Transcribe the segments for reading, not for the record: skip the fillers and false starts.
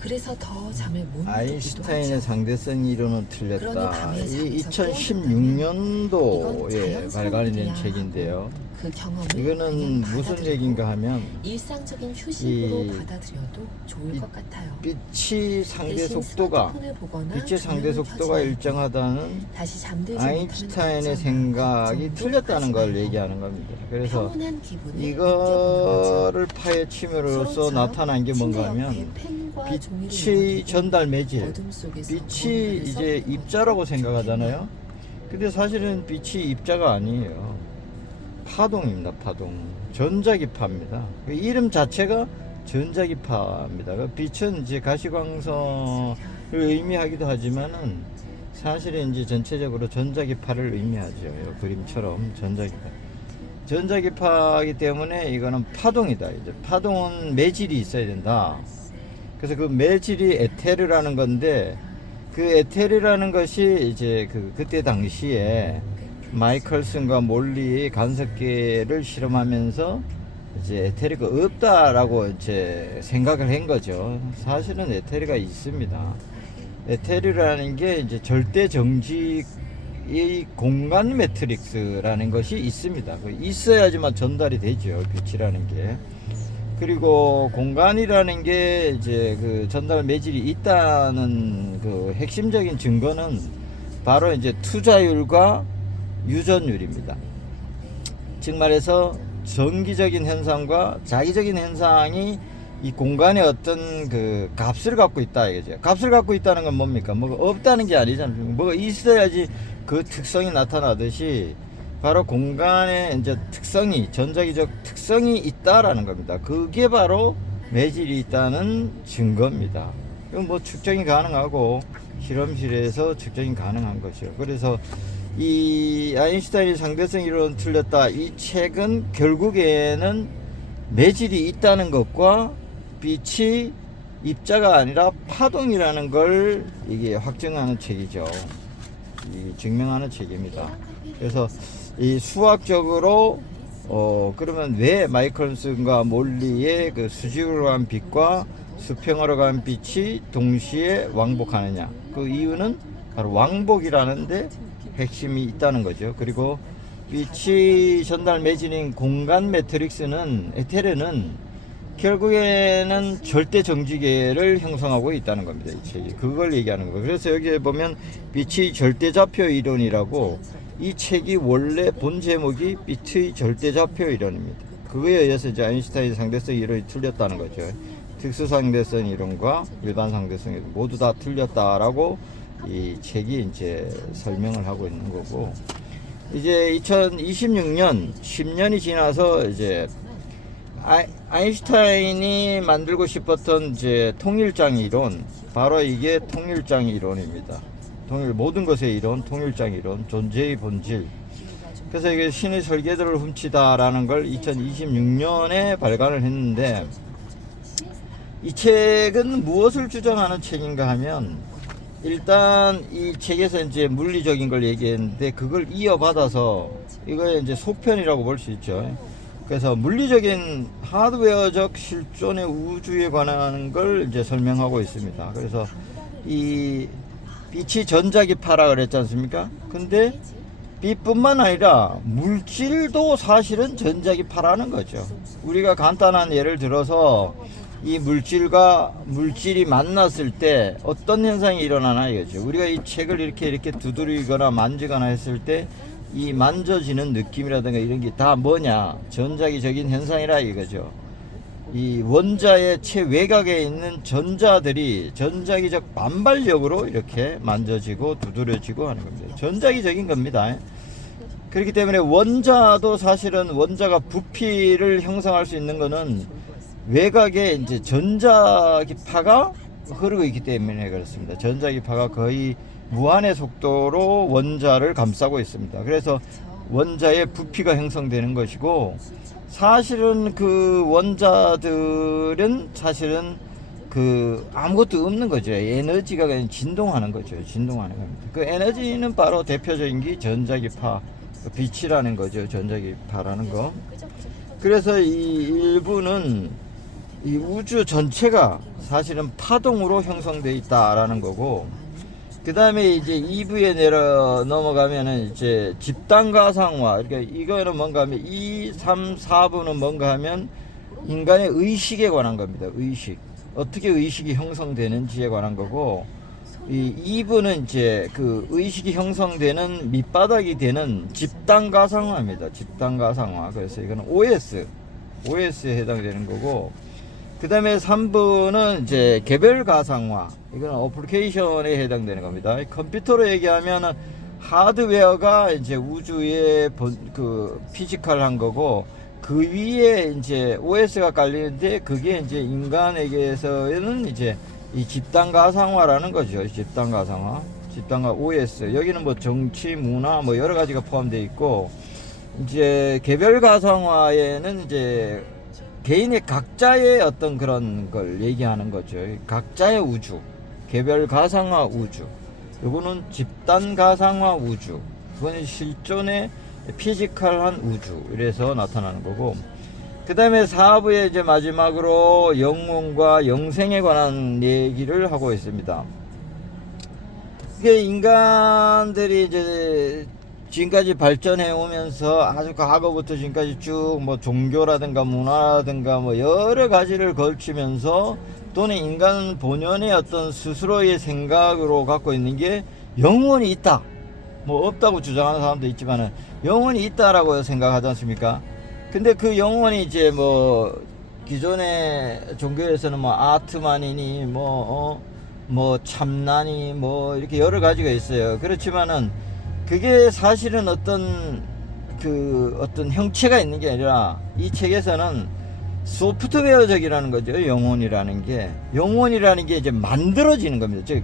그래서 더 잠을 못 이루기도 아인슈타인의 하죠. 상대성 이론은 그러니 틀렸다. 밤에 이 잠에서 2016년도에 발간이 된 자연스러운 책인데요. 그 경험을 이거는 그냥 무슨 받아들이고 얘기인가 하면 일상적인 휴식으로 이 받아들여도 좋을 것 같아요. 빛이 상대 대신 속도가 스마트폰을 보거나 빛의 상대 조명을 속도가 켜지 일정하다는 다시 잠들지 아인슈타인의 못하는 생각이 걱정도 틀렸다는 걸 하지 말고 얘기하는 겁니다. 그래서 평온한 기분을 느껴보는 이거를 파헤침으로써 거죠. 나타난 게 뭔가 하면 빛의 전달 매질, 빛이 이제 입자라고 생각하잖아요. 근데 사실은 빛이 입자가 아니에요. 파동입니다. 파동. 전자기파입니다. 그 이름 자체가 전자기파입니다. 그 빛은 이제 가시광선을 의미하기도 하지만은 사실은 이제 전체적으로 전자기파를 의미하죠. 이 그림처럼 전자기파이기 때문에 이거는 파동이다. 이제 파동은 매질이 있어야 된다. 그래서 그 매질이 에테르라는 건데, 그 에테르라는 것이 이제 그때 당시에 마이클슨과 몰리 간섭계를 실험하면서 이제 에테르가 없다라고 이제 생각을 한 거죠. 사실은 에테르가 있습니다. 에테르라는 게 이제 절대 정직의 공간 매트릭스라는 것이 있습니다. 있어야지만 전달이 되죠. 빛이라는 게. 그리고 공간이라는 게 이제 그 전달 매질이 있다는 그 핵심적인 증거는 바로 이제 투자율과 유전율입니다. 즉 말해서 정기적인 현상과 자기적인 현상이 이 공간에 어떤 그 값을 갖고 있다 이거죠. 값을 갖고 있다는 건 뭡니까? 뭐가 없다는 게 아니잖아요. 뭐가 있어야지 그 특성이 나타나듯이 바로 공간에 이제 특성이, 전자기적 특성이 있다라는 겁니다. 그게 바로 매질이 있다는 증거입니다. 그럼 뭐 측정이 가능하고 실험실에서 측정이 가능한 거죠. 그래서 이 아인슈타인의 상대성 이론 틀렸다. 이 책은 결국에는 매질이 있다는 것과 빛이 입자가 아니라 파동이라는 걸 이게 확증하는 책이죠. 증명하는 책입니다. 그래서 이 수학적으로 그러면 왜 마이클슨과 몰리의 그 수직으로 간 빛과 수평으로 간 빛이 동시에 왕복하느냐? 그 이유는 바로 왕복이라는데 핵심이 있다는 거죠. 그리고 빛이 전달 매질인 공간 매트릭스는 에테르는 결국에는 절대 정지계를 형성하고 있다는 겁니다. 이 책이 그걸 얘기하는 거예요. 그래서 여기에 보면 빛의 절대좌표 이론이라고, 이 책이 원래 본 제목이 빛의 절대좌표 이론입니다. 그거에 의해서 이제 아인슈타인 상대성 이론이 틀렸다는 거죠. 특수 상대성 이론과 일반 상대성 이론 모두 다 틀렸다라고 이 책이 이제 설명을 하고 있는 거고, 이제 2026년 10년이 지나서 이제 아인슈타인이 만들고 싶었던 이제 통일장 이론, 바로 이게 통일장 이론입니다. 모든 것의 이론, 통일장 이론, 존재의 본질. 그래서 이게 신의 설계도를 훔치다라는 걸 2026년에 발간을 했는데, 이 책은 무엇을 주장하는 책인가 하면, 일단 이 책에서 이제 물리적인 걸 얘기했는데 그걸 이어받아서 이거의 이제 속편이라고 볼 수 있죠. 그래서 물리적인 하드웨어적 실존의 우주에 관한 걸 이제 설명하고 있습니다. 그래서 이 빛이 전자기파라 그랬지 않습니까? 근데 빛뿐만 아니라 물질도 사실은 전자기파라는 거죠. 우리가 간단한 예를 들어서 이 물질과 물질이 만났을 때 어떤 현상이 일어나나 이거죠. 우리가 이 책을 이렇게 두드리거나 만지거나 했을 때 이 만져지는 느낌이라든가 이런 게 다 뭐냐? 전자기적인 현상이라 이거죠. 이 원자의 최외곽에 있는 전자들이 전자기적 반발력으로 이렇게 만져지고 두드려지고 하는 겁니다. 전자기적인 겁니다. 그렇기 때문에 원자도 사실은 원자가 부피를 형성할 수 있는 거는 외곽에 이제 전자기파가 흐르고 있기 때문에 그렇습니다. 전자기파가 거의 무한의 속도로 원자를 감싸고 있습니다. 그래서 원자의 부피가 형성되는 것이고, 사실은 그 원자들은 사실은 그 아무것도 없는 거죠. 에너지가 그냥 진동하는 거죠. 진동하는 겁니다. 그 에너지는 바로 대표적인 게 전자기파, 빛이라는 거죠. 전자기파라는 거. 그래서 이 일부는 이 우주 전체가 사실은 파동으로 형성되어 있다라는 거고, 그 다음에 이제 2부에 넘어가면은 이제 집단 가상화. 그러니까 이거는 뭔가 하면 2, 3, 4부는 뭔가 하면 인간의 의식에 관한 겁니다. 의식. 어떻게 의식이 형성되는지에 관한 거고, 이 2부는 이제 그 의식이 형성되는 밑바닥이 되는 집단 가상화입니다. 집단 가상화. 그래서 이거는 OS에 해당되는 거고, 그 다음에 3부는 이제 개별 가상화. 이거는 어플리케이션에 해당되는 겁니다. 컴퓨터로 얘기하면은 하드웨어가 이제 우주의 그 피지컬한 거고, 그 위에 이제 OS가 깔리는데, 그게 이제 인간에게서는 이제 이 집단 가상화라는 거죠. 집단 가상화. 집단가 OS. 여기는 뭐 정치, 문화 뭐 여러 가지가 포함되어 있고, 이제 개별 가상화에는 이제 개인의 각자의 어떤 그런 걸 얘기하는 거죠. 각자의 우주, 개별 가상화 우주. 요거는 집단 가상화 우주. 그건 실존의 피지컬한 우주. 이래서 나타나는 거고. 그 다음에 4부에 이제 마지막으로 영혼과 영생에 관한 얘기를 하고 있습니다. 이게 인간들이 이제 지금까지 발전해 오면서 아주 과거부터 지금까지 쭉 뭐 종교라든가 문화라든가 뭐 여러 가지를 걸치면서, 또는 인간 본연의 어떤 스스로의 생각으로 갖고 있는 게 영혼이 있다. 뭐 없다고 주장하는 사람도 있지만은 영혼이 있다라고 생각하지 않습니까? 근데 그 영혼이 이제 뭐 기존의 종교에서는 뭐 아트만이니 뭐 참나니 뭐 이렇게 여러 가지가 있어요. 그렇지만은 그게 사실은 어떤 형체가 있는 게 아니라, 이 책에서는 소프트웨어적이라는 거죠. 영혼이라는 게 이제 만들어지는 겁니다. 즉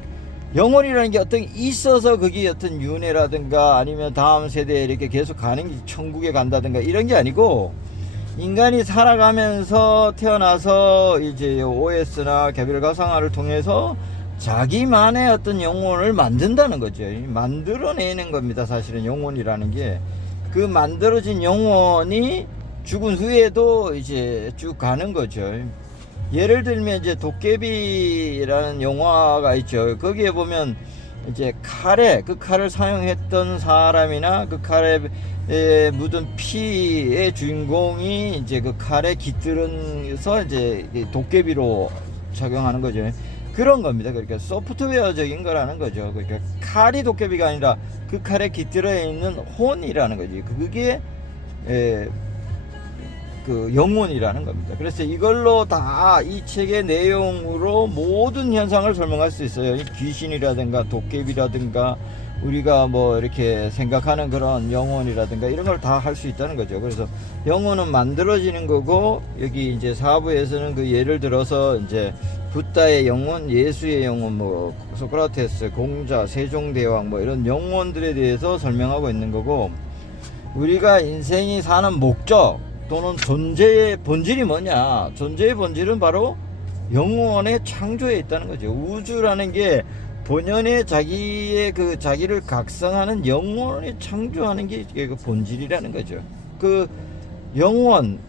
영혼이라는 게 어떤 있어서 그게 어떤 윤회라든가 아니면 다음 세대에 이렇게 계속 가는 게 천국에 간다든가 이런 게 아니고, 인간이 살아가면서 태어나서 이제 OS나 개별 가상화를 통해서 자기만의 어떤 영혼을 만든다는 거죠. 만들어내는 겁니다. 사실은 영혼이라는 게. 그 만들어진 영혼이 죽은 후에도 이제 쭉 가는 거죠. 예를 들면 이제 도깨비라는 영화가 있죠. 거기에 보면 이제 그 칼을 사용했던 사람이나 그 칼에 묻은 피의 주인공이 이제 그 칼에 깃들어서 이제 도깨비로 작용하는 거죠. 그런 겁니다. 그러니까 소프트웨어적인 거라는 거죠. 그러니까 칼이 도깨비가 아니라 그 칼에 깃들어 있는 혼이라는 거지. 그게 그 영혼이라는 겁니다. 그래서 이걸로 다 이 책의 내용으로 모든 현상을 설명할 수 있어요. 귀신이라든가 도깨비라든가 우리가 뭐 이렇게 생각하는 그런 영혼이라든가 이런 걸 다 할 수 있다는 거죠. 그래서 영혼은 만들어지는 거고, 여기 이제 4부에서는 그 예를 들어서 이제 붓다의 영혼, 예수의 영혼, 뭐 소크라테스, 공자, 세종대왕 뭐 이런 영혼들에 대해서 설명하고 있는 거고, 우리가 인생이 사는 목적 또는 존재의 본질이 뭐냐? 존재의 본질은 바로 영혼의 창조에 있다는 거죠. 우주라는 게 본연의 자기를 각성하는 영혼을 창조하는 게 그 본질이라는 거죠. 그 영혼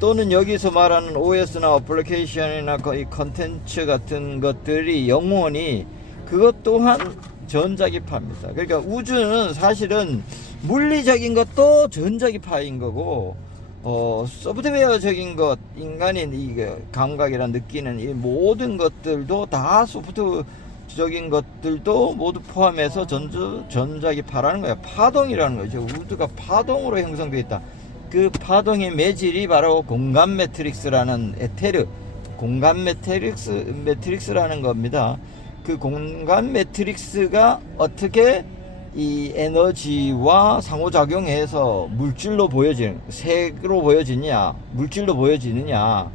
또는 여기서 말하는 OS나 어플리케이션이나 이 컨텐츠 같은 것들이, 영혼이 그것 또한 전자기파입니다. 그러니까 우주는 사실은 물리적인 것도 전자기파인 거고, 소프트웨어적인 것, 인간이 이 감각이라 느끼는 이 모든 것들도 다 소프트적인 것들도 모두 포함해서 전자기파라는 거예요. 파동이라는 거죠. 우주가 파동으로 형성되어 있다. 그 파동의 매질이 바로 공간 매트릭스라는 공간 매트릭스라는 겁니다. 그 공간 매트릭스가 어떻게 이 에너지와 상호작용해서 물질로 색으로 보여지냐, 물질로 보여지느냐.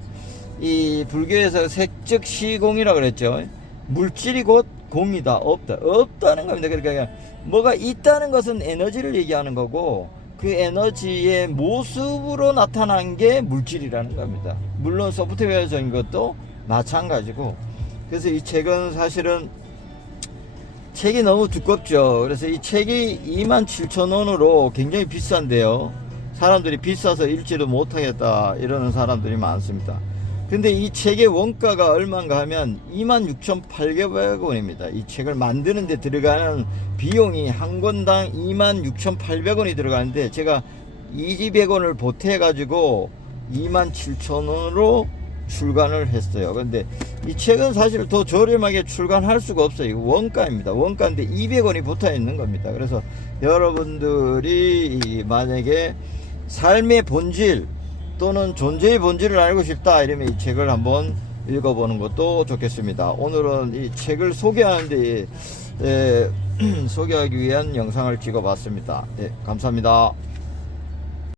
이 불교에서 색즉 시공이라고 그랬죠. 물질이 곧 공이다, 없다는 겁니다. 그러니까 뭐가 있다는 것은 에너지를 얘기하는 거고, 그 에너지의 모습으로 나타난 게 물질이라는 겁니다. 물론 소프트웨어적인 것도 마찬가지고. 그래서 이 책은 사실은 책이 너무 두껍죠. 그래서 이 책이 27,000원으로 굉장히 비싼데요. 사람들이 비싸서 읽지도 못하겠다 이러는 사람들이 많습니다. 근데 이 책의 원가가 얼마인가 하면 26,800원입니다. 이 책을 만드는 데 들어가는 비용이 한 권당 26,800원이 들어가는데 제가 200원을 보태 가지고 27,000원으로 출간을 했어요. 근데 이 책은 사실 더 저렴하게 출간할 수가 없어요. 이거 원가입니다. 원가인데 200원이 붙어 있는 겁니다. 그래서 여러분들이 만약에 삶의 본질 또는 존재의 본질을 알고 싶다 이러면 이 책을 한번 읽어보는 것도 좋겠습니다. 오늘은 이 책을 소개하는데 소개하기 위한 영상을 찍어봤습니다. 네, 감사합니다.